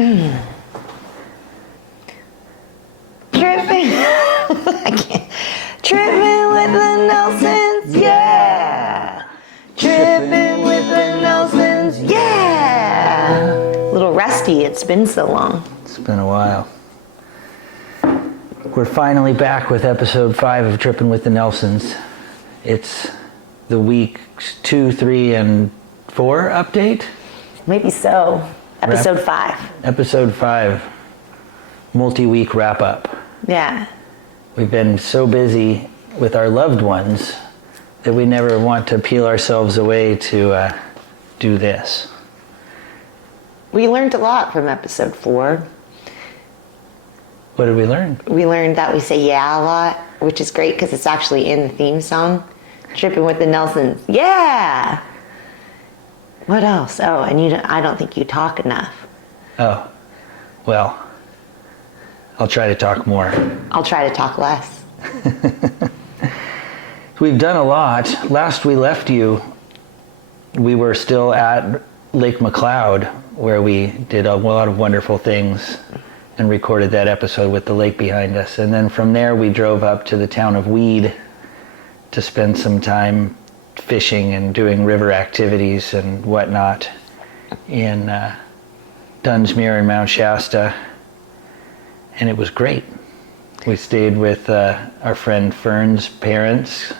I can't. Tripping with the Nelsons, yeah. Tripping with the Nelsons, yeah. A little rusty, it's been so long. It's been a while. We're finally back with episode 5 of Tripping with the Nelsons. It's the week 2, 3, and 4 update? Maybe so. Episode 5. Episode 5. Multi-week wrap-up. Yeah. We've been so busy with our loved ones that we never want to peel ourselves away to do this. We learned a lot from episode 4. What did we learn? We learned that we say yeah a lot, which is great because it's actually in the theme song. Tripping with the Nelsons, yeah! What else? Oh, and I don't think you talk enough. Oh, well, I'll try to talk more. I'll try to talk less. We've done a lot. Last we left you, we were still at Lake McCloud, where we did a lot of wonderful things and recorded that episode with the lake behind us. And then from there, we drove up to the town of Weed to spend some time fishing and doing river activities and whatnot in Dunsmuir and Mount Shasta. And it was great. We stayed with our friend Fern's parents,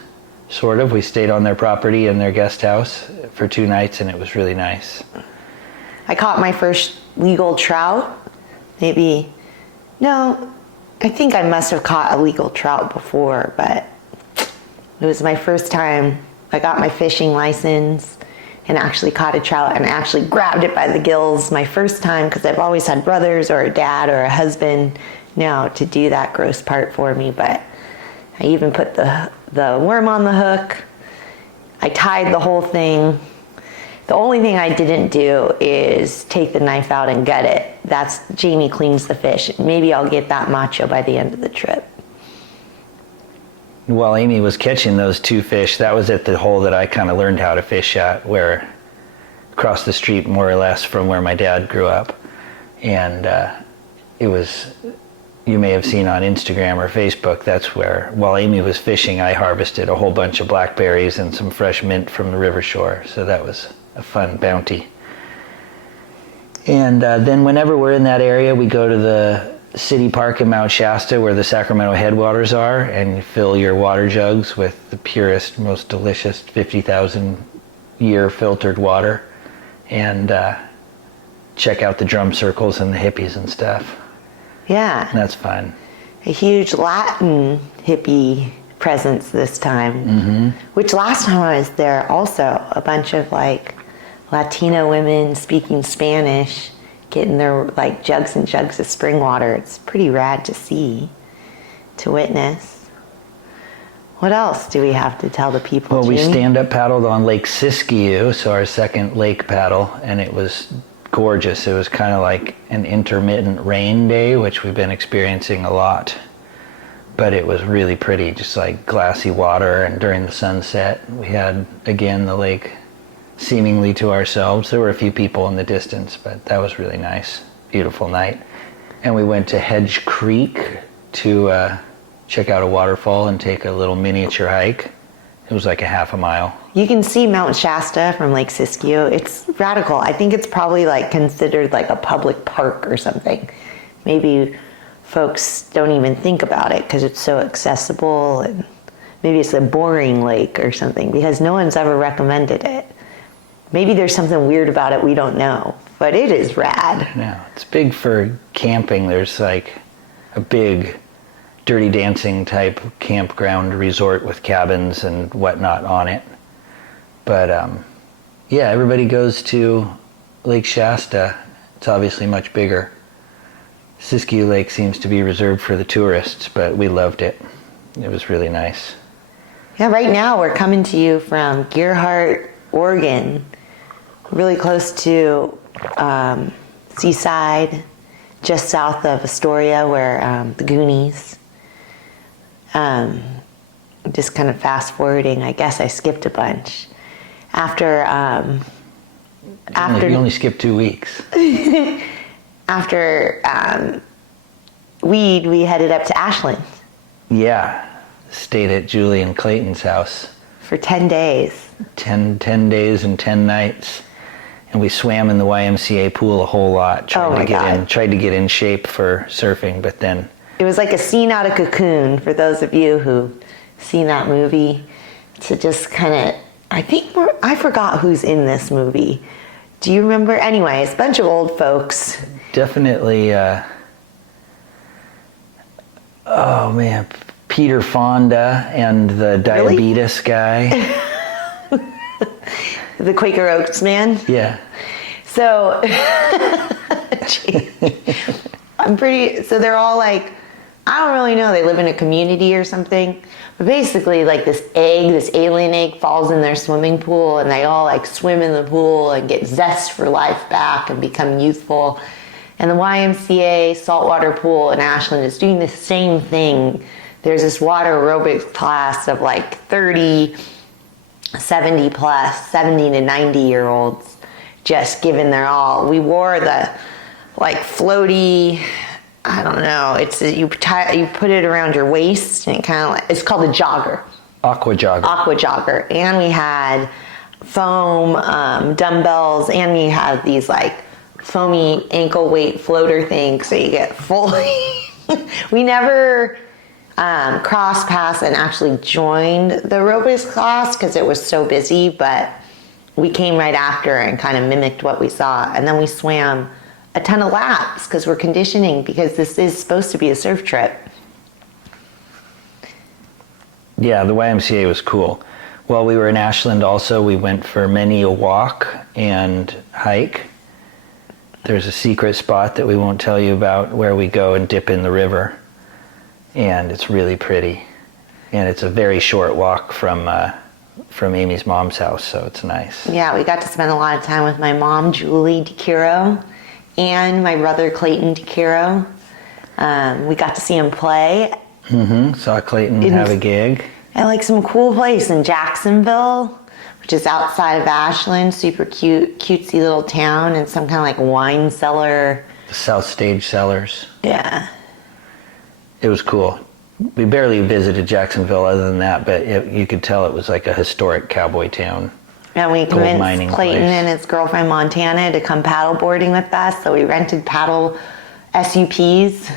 sort of. We stayed on their property in their guest house for 2 nights, and it was really nice. I caught my first legal trout. No, I think I must have caught a legal trout before, but it was my first time. I got my fishing license and actually caught a trout and actually grabbed it by the gills my first time, because I've always had brothers or a dad or a husband now to do that gross part for me. But I even put the worm on the hook. I tied the whole thing. The only thing I didn't do is take the knife out and gut it. That's Jamie cleans the fish. Maybe I'll get that macho by the end of the trip. While Amy was catching those 2 fish, that was at the hole that I kind of learned how to fish at, where across the street more or less from where my dad grew up. And it was, you may have seen on Instagram or Facebook, that's where, while Amy was fishing, I harvested a whole bunch of blackberries and some fresh mint from the river shore. So that was a fun bounty. And then whenever we're in that area, we go to the city park in Mount Shasta where the Sacramento headwaters are, and you fill your water jugs with the purest, most delicious 50,000 year filtered water, and check out the drum circles and the hippies and stuff. Yeah. And that's fun. A huge Latin hippie presence this time, which last time I was there also, a bunch of like Latino women speaking Spanish, getting their like jugs and jugs of spring water. It's pretty rad to see, to witness. What else do we have to tell the people, Well, we Jamie? stand-up paddled on Lake Siskiyou, so our second lake paddle, and it was gorgeous. It was kind of like an intermittent rain day, which we've been experiencing a lot. But it was really pretty, just like glassy water, and during the sunset, we had, again, the lake seemingly to ourselves. There were a few people in the distance, but that was really nice. Beautiful night. And we went to Hedge Creek to check out a waterfall and take a little miniature hike. It was like a half a mile. You can see Mount Shasta from Lake Siskiyou. It's radical. I think it's probably like considered like a public park or something. Maybe folks don't even think about it because it's so accessible, and maybe it's a boring lake or something because no one's ever recommended it. Maybe there's something weird about it we don't know, but it is rad. Yeah, it's big for camping. There's like a big Dirty Dancing type campground resort with cabins and whatnot on it. But yeah, everybody goes to Lake Shasta. It's obviously much bigger. Siskiyou Lake seems to be reserved for the tourists, but we loved it. It was really nice. Yeah, right now we're coming to you from Gerhardt, Oregon, really close to Seaside, just south of Astoria, where the Goonies. Just kind of fast forwarding, I guess I skipped a bunch. You only skipped 2 weeks. after Weed, we headed up to Ashland Yeah, stayed at Julie and Clayton's house. for 10 days. 10 days and 10 nights. And we swam in the YMCA pool a whole lot. Oh my God. Tried to get in shape for surfing, but then It was like a scene out of Cocoon, for those of you who've seen that movie, to just kind of, I forgot who's in this movie. Do you remember? Anyways, bunch of old folks. definitely, oh man, Peter Fonda and the diabetes guy. The Quaker Oats man. Yeah. So, so they're all like, I don't really know, they live in a community or something. But basically, like this alien egg falls in their swimming pool, and they all like swim in the pool and get zest for life back and become youthful. And the YMCA saltwater pool in Ashland is doing the same thing. There's this water aerobics class of like 30, 70 plus, 70 to 90-year-olds just giving their all. We wore the like floaty, I don't know, it's you put it around your waist and it kind of like, it's called a jogger. Aqua jogger. And we had foam dumbbells, and we had these like foamy ankle weight floater things, so you get fully. We never crossed paths and actually joined the aerobics class because it was so busy, but we came right after and kind of mimicked what we saw, and then we swam a ton of laps because we're conditioning, because this is supposed to be a surf trip. Yeah, the YMCA was cool. While we were in Ashland also, we went for many a walk and hike. There's a secret spot that we won't tell you about where we go and dip in the river. And it's really pretty. And it's a very short walk from Amy's mom's house, so it's nice. Yeah, we got to spend a lot of time with my mom, Julie DeCuro, and my brother, Clayton DeCuro. We got to see him play. Saw Clayton have a gig. At like some cool place in Jacksonville, which is outside of Ashland, super cute, cutesy little town, and some kind of like wine cellar. The South Stage Cellars. Yeah. It was cool. We barely visited Jacksonville other than that, but you could tell it was like a historic cowboy town. And we mining convinced Clayton place. and his girlfriend Montana to come paddle boarding with us, so we rented paddle SUPs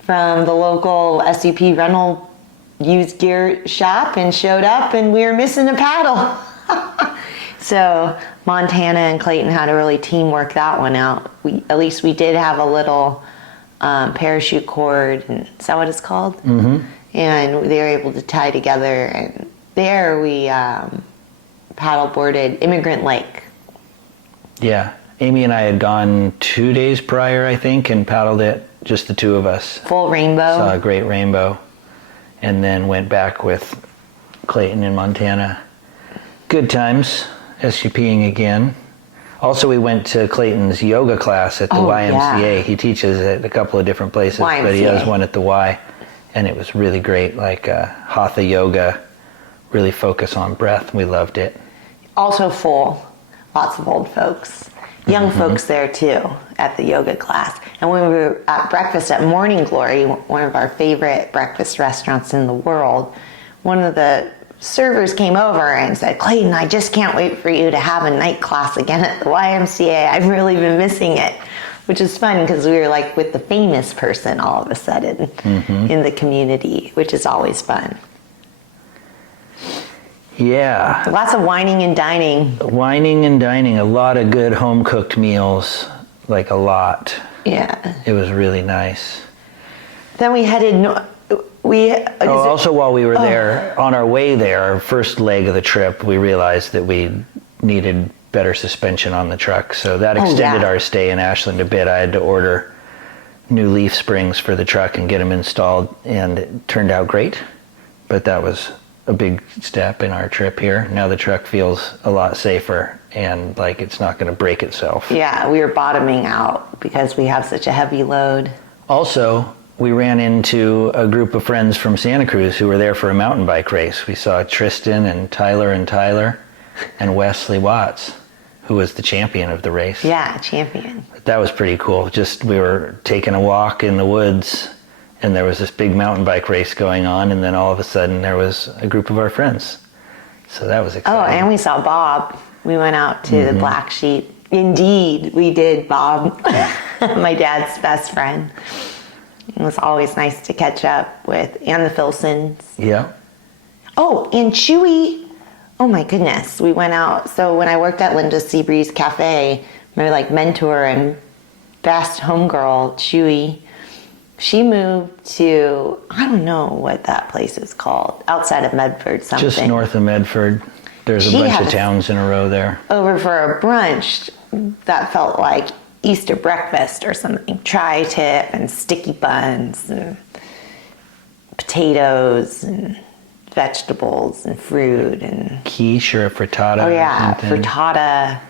from the local SUP rental used gear shop and showed up, and we were missing a paddle. So Montana and Clayton had to really teamwork that one out. At least we did have a little parachute cord, and is that what it's called? Mm-hmm. And they were able to tie together, and there we paddle boarded Immigrant Lake. Yeah. Amy and I had gone 2 days prior, I think, and paddled it, just the two of us. Full rainbow. Saw a great rainbow. And then went back with Clayton in Montana. Good times, SUPing again. Also, we went to Clayton's yoga class at the YMCA. Yeah. He teaches at a couple of different places, but he has one at the Y. And it was really great, like Hatha yoga, really focus on breath. We loved it. Also full. Lots of old folks. Young folks there too at the yoga class. And when we were at breakfast at Morning Glory, one of our favorite breakfast restaurants in the world, one of the servers came over and said, "Clayton, I just can't wait for you to have a night class again at the YMCA. I've really been missing it." Which is fun because we were like with the famous person all of a sudden in the community, which is always fun. Yeah. Lots of whining and dining. Wining and dining, a lot of good home-cooked meals, like a lot. Yeah. It was really nice. Then we headed Also, while we were there, on our way there, our first leg of the trip, we realized that we needed better suspension on the truck. So that extended our stay in Ashland a bit. I had to order new leaf springs for the truck and get them installed, and it turned out great. But that was a big step in our trip here. Now the truck feels a lot safer and like it's not going to break itself. Yeah, we were bottoming out because we have such a heavy load. Also, we ran into a group of friends from Santa Cruz who were there for a mountain bike race. We saw Tristan and Tyler and Wesley Watts. who was the champion of the race. Yeah, champion. That was pretty cool. Just we were taking a walk in the woods, and there was this big mountain bike race going on, and then all of a sudden there was a group of our friends. So that was exciting. Oh, and we saw Bob. We went out to the Black Sheep. Indeed, we did, Bob. My dad's best friend. It was always nice to catch up with, and the Filsons. Yeah. Oh, and Chewy. Oh my goodness. We went out. So when I worked at Linda Seabreeze Cafe, my mentor and best homegirl, Chewy, she moved to, I don't know what that place is called, outside of Medford something. Just north of Medford. There's a bunch of towns in a row there. Over for a brunch that felt like Easter breakfast or something. Tri-tip and sticky buns and potatoes and vegetables and fruit and Quiche or a frittata. oh yeah, frittata.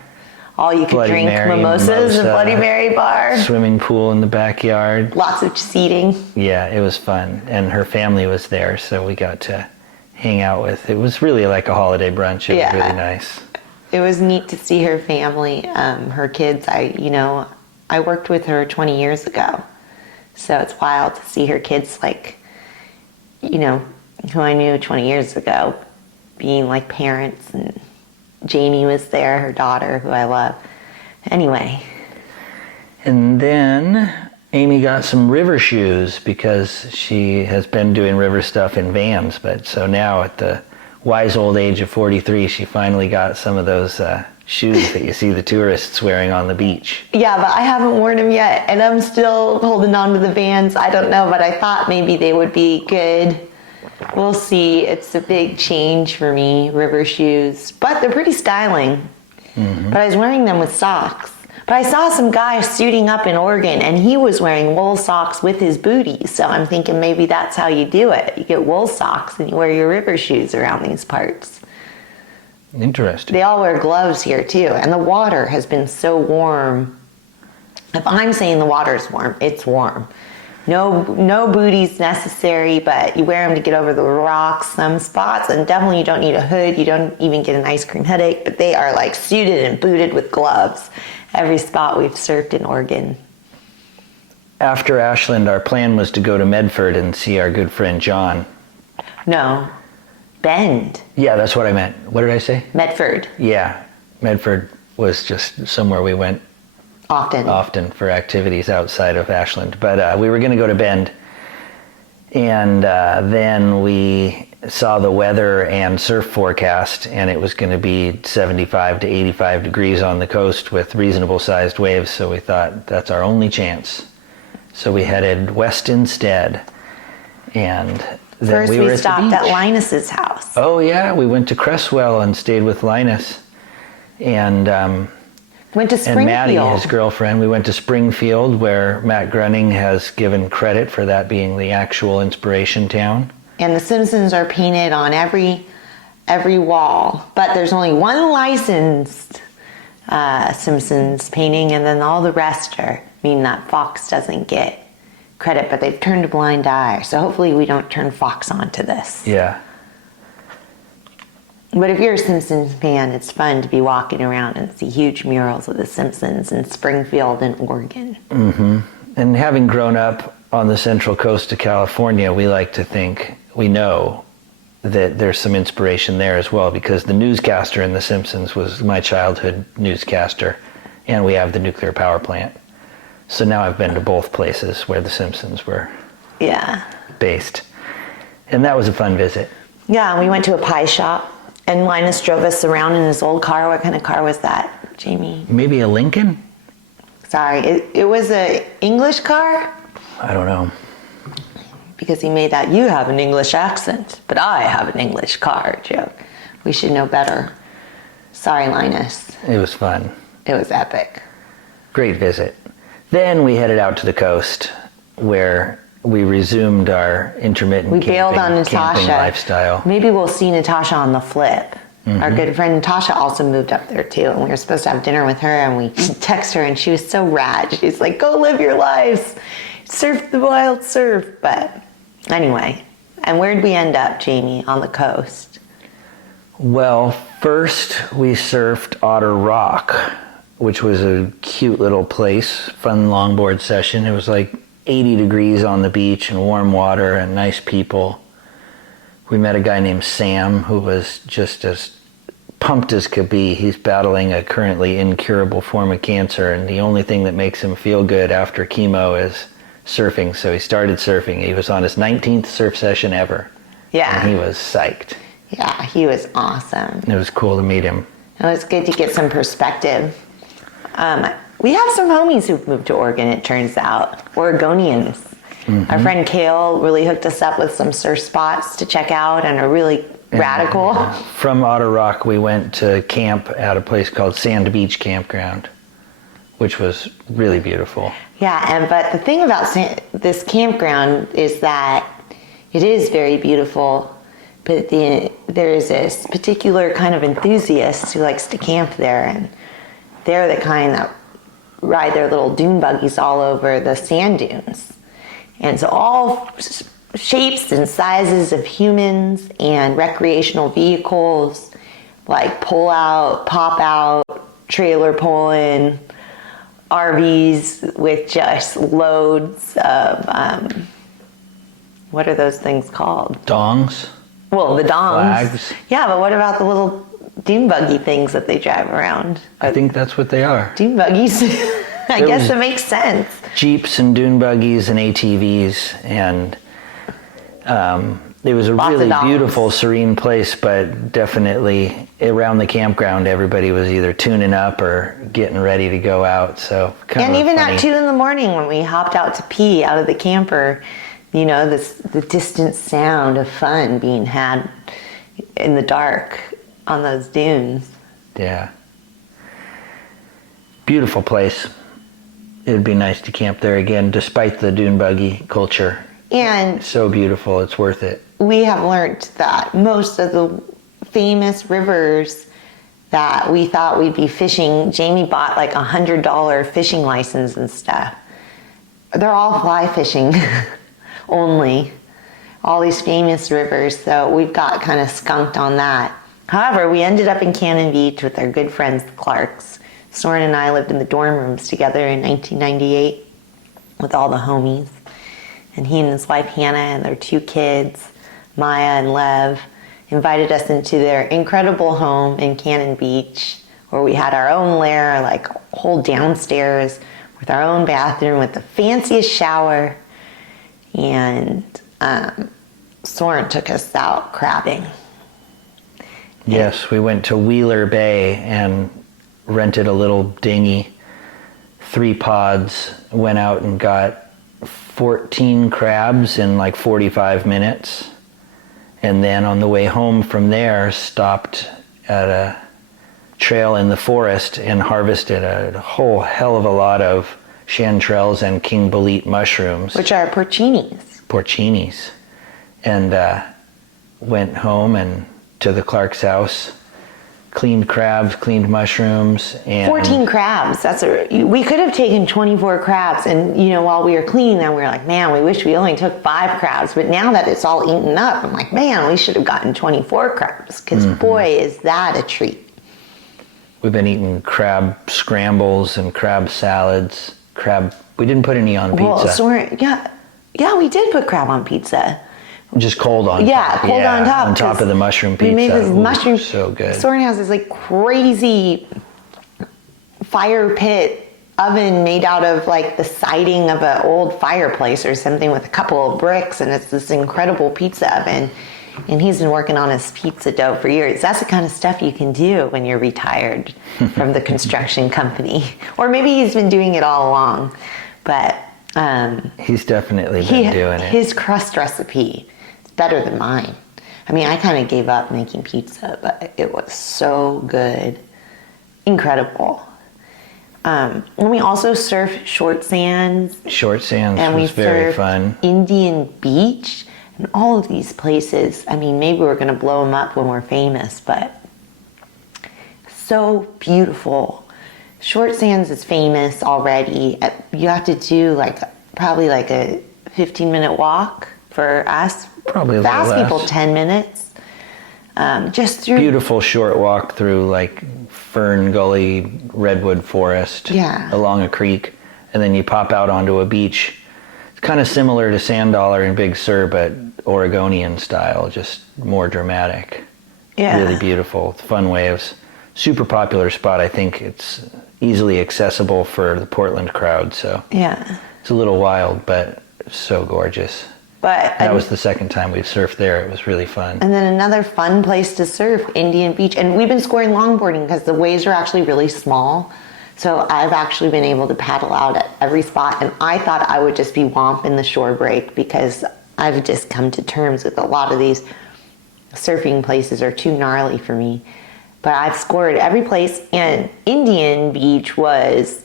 All you could Bloody drink, Mary, mimosas and mimosa, Bloody Mary bar. Swimming pool in the backyard. Lots of seating. Yeah, it was fun. And her family was there, so we got to hang out with. It was really like a holiday brunch. It was really nice. It was neat to see her family, her kids. I worked with her 20 years ago. So it's wild to see her kids who I knew 20 years ago being like parents, and Jamie was there, her daughter, who I love. Anyway. And then Amy got some river shoes because she has been doing river stuff in vans, but so now at the wise old age of 43, she finally got some of those shoes that you see the tourists wearing on the beach. Yeah, but I haven't worn them yet, and I'm still holding on to the Vans. I don't know, but I thought maybe they would be good. We'll see. It's a big change for me, river shoes, but they're pretty styling. But I was wearing them with socks. But I saw some guy suiting up in Oregon, and he was wearing wool socks with his booties. So I'm thinking maybe that's how you do it. You get wool socks and you wear your river shoes around these parts. Interesting. They all wear gloves here too, and the water has been so warm. If I'm saying the water's warm, it's warm. No booties necessary, but you wear them to get over the rocks, some spots, and definitely you don't need a hood. You don't even get an ice cream headache, but they are like suited and booted with gloves. Every spot we've surfed in Oregon. After Ashland, our plan was to go to Medford and see our good friend John. No, Bend. Yeah, that's what I meant. What did I say? Medford. Yeah, Medford was just somewhere we went often for activities outside of Ashland. But we were going to go to Bend, and then we saw the weather and surf forecast, and it was going to be 75 to 85 degrees on the coast with reasonable sized waves, so we thought that's our only chance. So we headed west instead, and then First we were we at stopped the at beach. Linus's house. Oh yeah, we went to Cresswell and stayed with Linus, and Went to Springfield. and Maddie, his girlfriend. We went to Springfield, where Matt Grunning has given credit for that being the actual inspiration town. And the Simpsons are painted on every wall, but there's only one licensed Simpsons painting, and then all the rest are, that Fox doesn't get credit, but they've turned a blind eye. So hopefully we don't turn Fox onto this. Yeah. But if you're a Simpsons fan, it's fun to be walking around and see huge murals of the Simpsons in Springfield and Oregon. Mm-hmm. And having grown up on the central coast of California, we like to think, we know that there's some inspiration there as well, because the newscaster in The Simpsons was my childhood newscaster, and we have the nuclear power plant. So now I've been to both places where The Simpsons were based. And that was a fun visit. Yeah, and we went to a pie shop, and Linus drove us around in his old car. What kind of car was that, Jamie? Maybe a Lincoln? Sorry, it was a English car? I don't know. Because he made that, you have an English accent, but I have an English car joke. We should know better. Sorry, Linus. It was fun. It was epic. Great visit. Then we headed out to the coast, where we resumed our intermittent We bailed on camping Natasha. lifestyle. Maybe we'll see Natasha on the flip. Our good friend Natasha also moved up there too, and we were supposed to have dinner with her, and we text her, and she was so rad. She's like, go live your lives. Surf the wild surf. But anyway, and where'd we end up, Jamie, on the coast? Well, First, we surfed Otter Rock, which was a cute little place, fun longboard session. It was like 80 degrees on the beach and warm water and nice people. We met a guy named Sam who was just as pumped as could be. He's battling a currently incurable form of cancer, and the only thing that makes him feel good after chemo is surfing. So he started surfing. He was on his 19th surf session ever. Yeah. And he was psyched. Yeah, he was awesome. It was cool to meet him. It was good to get some perspective. We have some homies who've moved to Oregon, it turns out. Oregonians. Our friend Kale really hooked us up with some surf spots to check out and are really radical. From Otter Rock, we went to camp at a place called Sand Beach Campground, which was really beautiful. Yeah, but the thing about this campground is that it is very beautiful, but there is this particular kind of enthusiast who likes to camp there, and they're the kind that ride their little dune buggies all over the sand dunes. And so all shapes and sizes of humans and recreational vehicles, like pull out, pop out, trailer pulling, RVs with just loads of, what are those things called? Dongs? Well, the dongs. Flags. Yeah, but what about the little dune buggy things that they drive around? I think that's what they are. Dune buggies. I There guess was- it makes sense. Jeeps and dune buggies and ATVs, and it was a Lots of really dogs. beautiful, serene place, but definitely around the campground, everybody was either tuning up or getting ready to go out. So kind And of even funny. at 2 a.m. when we hopped out to pee out of the camper, you know, the distant sound of fun being had in the dark on those dunes. Yeah. Beautiful place. It would be nice to camp there again, despite the dune buggy culture. And So beautiful, it's worth it. we have learned that most of the famous rivers that we thought we'd be fishing, Jamie bought like $100 fishing license and stuff. They're all fly fishing only. All these famous rivers, so we've got kind of skunked on that. However, we ended up in Cannon Beach with our good friends, the Clarks. Soren and I lived in the dorm rooms together in 1998 with all the homies. And he and his wife Hannah and their 2 kids, Maya and Lev, invited us into their incredible home in Cannon Beach, where we had our own lair, like a whole downstairs with our own bathroom with the fanciest shower. And Soren took us out crabbing. Yes, we went to Wheeler Bay and rented a little dinghy, 3 pods, went out and got 14 crabs in like 45 minutes. And then on the way home from there, stopped at a trail in the forest and harvested a whole hell of a lot of chanterelles and king bolete mushrooms. Which are porcinis. Porcinis. And went home and to the Clark's house, cleaned crabs, cleaned mushrooms, and 14 crabs. We could have taken 24 crabs, and you know, while we were cleaning them, we were like, man, we wish we only took 5 crabs. But now that it's all eaten up, I'm like, man, we should have gotten 24 crabs, because boy, is that a treat. we've been eating crab scrambles and crab salads. We didn't put any on pizza. Well, Soren, yeah, we did put crab on pizza. Just cold on Yeah, top. cold on top. On top 'cause of the mushroom pizza. We made this Ooh, mushroom. so good. Soren has this like crazy fire pit oven made out of like the siding of an old fireplace or something with a couple of bricks, and it's this incredible pizza oven. And he's been working on his pizza dough for years. That's the kind of stuff you can do when you're retired from the construction company. Or maybe he's been doing it all along. But He's definitely been doing it. his crust recipe is better than mine. I mean, I kind of gave up making pizza, but it was so good. Incredible. And we also surfed Short Sands. Short Sands And we was very surfed fun. Indian Beach. And all of these places, I mean, maybe we're going to blow them up when we're famous, but so beautiful. Short Sands is famous already. You have to do probably a 15-minute walk for us. Probably a little Fast less. people, 10 minutes. just through Beautiful short walk through like Fern Gully, Redwood Forest, Yeah. along a creek, and then you pop out onto a beach. It's kind of similar to Sand Dollar and Big Sur, but Oregonian style, just more dramatic. Yeah. Really beautiful, fun waves. Super popular spot. I think it's easily accessible for the Portland crowd, so Yeah. it's a little wild, but so gorgeous. But That was the second time we've surfed there. It was really fun. and then another fun place to surf, Indian Beach. And we've been scoring longboarding because the waves are actually really small. So I've actually been able to paddle out at every spot. And I thought I would just be womping the shore break because I've just come to terms with a lot of these surfing places are too gnarly for me. But I've scored every place, and Indian Beach was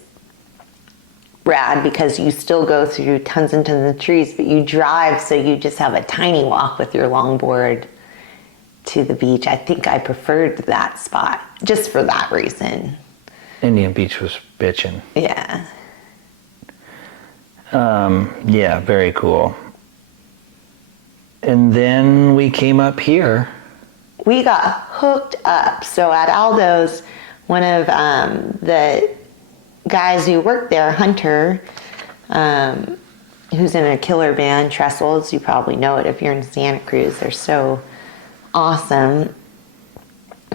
rad because you still go through tons and tons of trees, but you drive, so you just have a tiny walk with your longboard to the beach. I think I preferred that spot just for that reason. Indian Beach was bitchin'. Yeah. Yeah, very cool. And then we came up here. We got hooked up. So at Aldo's, one of the guys who worked there, Hunter, who's in a killer band, Trestles, you probably know it if you're in Santa Cruz. They're so awesome.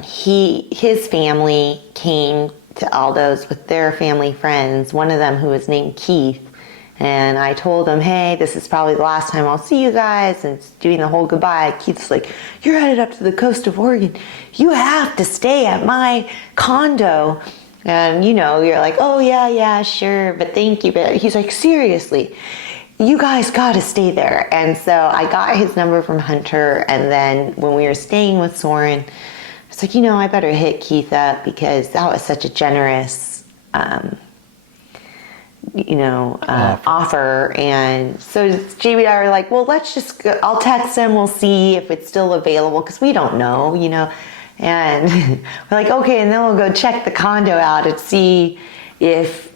His family came to Aldo's with their family friends, one of them who was named Keith. And I told him, hey, this is probably the last time I'll see you guys, and doing the whole goodbye. Keith's like, you're headed up to the coast of Oregon. You have to stay at my condo. And, you know, you're like, oh, yeah, sure, but thank you. But he's like, seriously, you guys got to stay there. And so I got his number from Hunter. And then when we were staying with Soren, I was like, you know, I better hit Keith up because that was such a generous offer. And so Jamie and I were like, well, let's just go. I'll text him. We'll see if it's still available because we don't know, you know. And we're like, okay, and then we'll go check the condo out and see if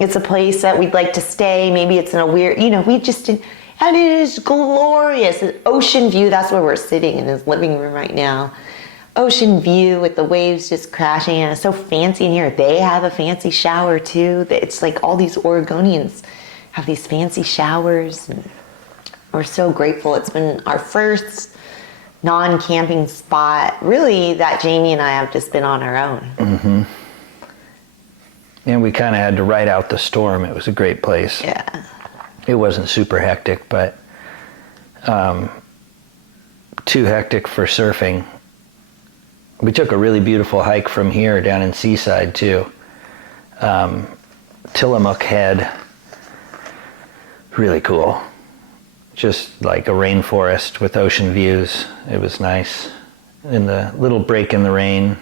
it's a place that we'd like to stay. Maybe it's in a weird, you know, we just did. And it is glorious. An ocean view. That's where we're sitting in his living room right now. Ocean view with the waves just crashing, and it's so fancy in here. They have a fancy shower too. It's like all these Oregonians have these fancy showers, and we're so grateful. It's been our first non-camping spot, really, that Jamie and I have just been on our own. Mm-hmm. And we kind of had to ride out the storm. It was a great place. Yeah. It wasn't super hectic, but too hectic for surfing. We took a really beautiful hike from here down in Seaside too. Tillamook Head. Really cool. Just like a rainforest with ocean views. It was nice. In the little break in the rain.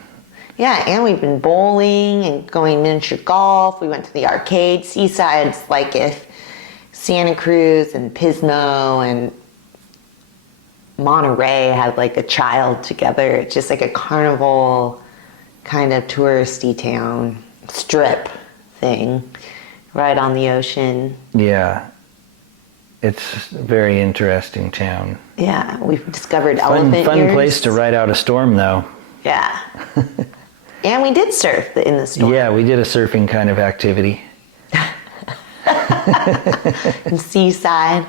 Yeah, and we've been bowling and going miniature golf. We went to the arcade. Seaside's like if Santa Cruz and Pismo and Monterey had like a child together. It's just like a carnival kind of touristy town, strip thing, right on the ocean. Yeah. It's a very interesting town. Yeah, we've discovered elephant Fun ears. place to ride out a storm though. Yeah. And we did surf in the storm. Yeah, we did a surfing kind of activity. In Seaside.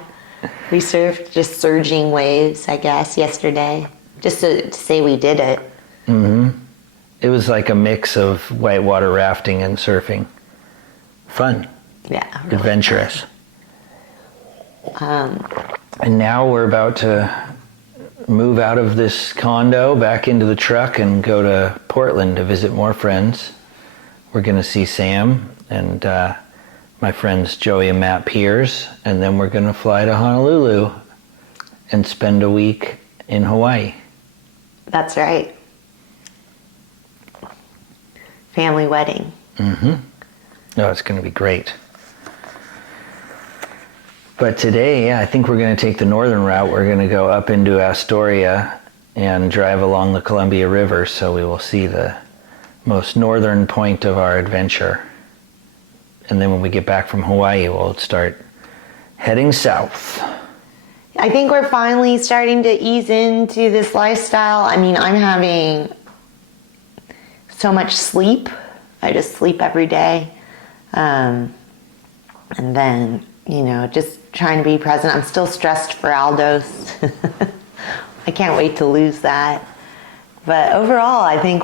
We surfed just surging waves, I guess, yesterday. Just to say we did it. Mm-hmm. It was like a mix of whitewater rafting and surfing. Fun. Yeah. Really Adventurous. fun. And now we're about to move out of this condo back into the truck and go to Portland to visit more friends. We're going to see Sam and my friends Joey and Matt Piers, and then we're going to fly to Honolulu and spend a week in Hawaii. That's right. Family wedding. Mm-hmm. No, it's going to be great. But today, yeah, I think we're going to take the northern route. We're going to go up into Astoria and drive along the Columbia River, so we will see the most northern point of our adventure. And then when we get back from Hawaii, we'll start heading south. I think we're finally starting to ease into this lifestyle. I mean, I'm having so much sleep. I just sleep every day. And then, just trying to be present. I'm still stressed for Aldos. I can't wait to lose that. But overall, I think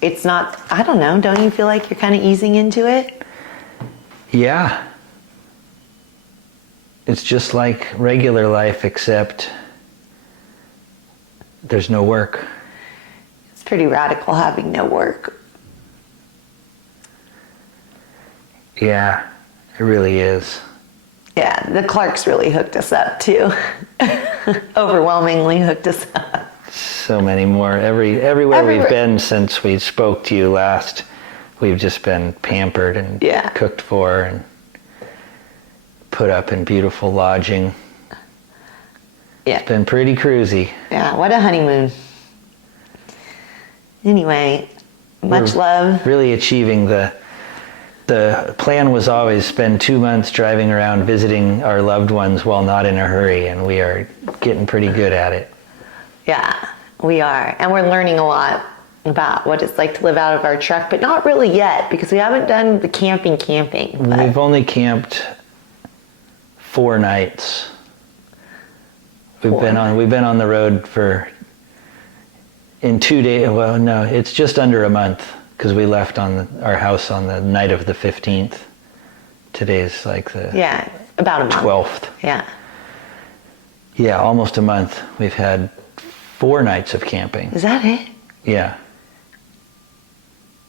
it's not, I don't know, don't you feel like you're kind of easing into it? Yeah. It's just like regular life, except there's no work. It's pretty radical having no work. Yeah, it really is. Yeah, the Clarks really hooked us up too. Overwhelmingly hooked us up. So many more. Everywhere we've been since we spoke to you last, we've just been pampered and cooked for and put up in beautiful lodging. Yeah. It's been pretty cruisy. Yeah, what a honeymoon. Anyway, much love. Really achieving the plan was always spend 2 months driving around visiting our loved ones while not in a hurry, and we are getting pretty good at it. Yeah, we are. And we're learning a lot about what it's like to live out of our truck, but not really yet because we haven't done the camping. But we've only camped 4 nights. We've been on the road in 2 days. Well, no, it's just under a month because we left our house on the night of the 15th. Today's like the about a month. 12th. Yeah, almost a month. We've had 4 nights of camping. Is that it? Yeah.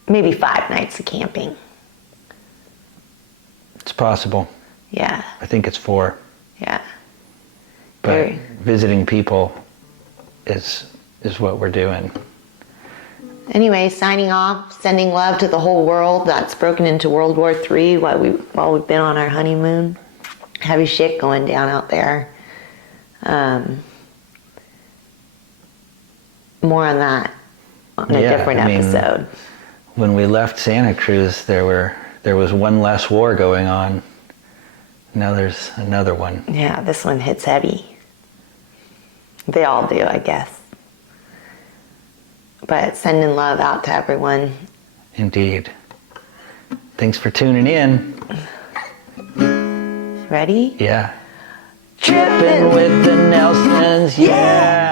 Maybe 5 nights of camping. It's possible. Yeah. I think it's 4. Yeah. But visiting people is what we're doing. Anyway, signing off, sending love to the whole world that's broken into World War III while we've been on our honeymoon. Heavy shit going down out there. More on that on a different episode. When we left Santa Cruz, there was one less war going on. Now there's another one. Yeah, this one hits heavy. They all do, I guess. But sending love out to everyone. Indeed. Thanks for tuning in. Ready? Yeah. Tripping with the Nelsons, yeah!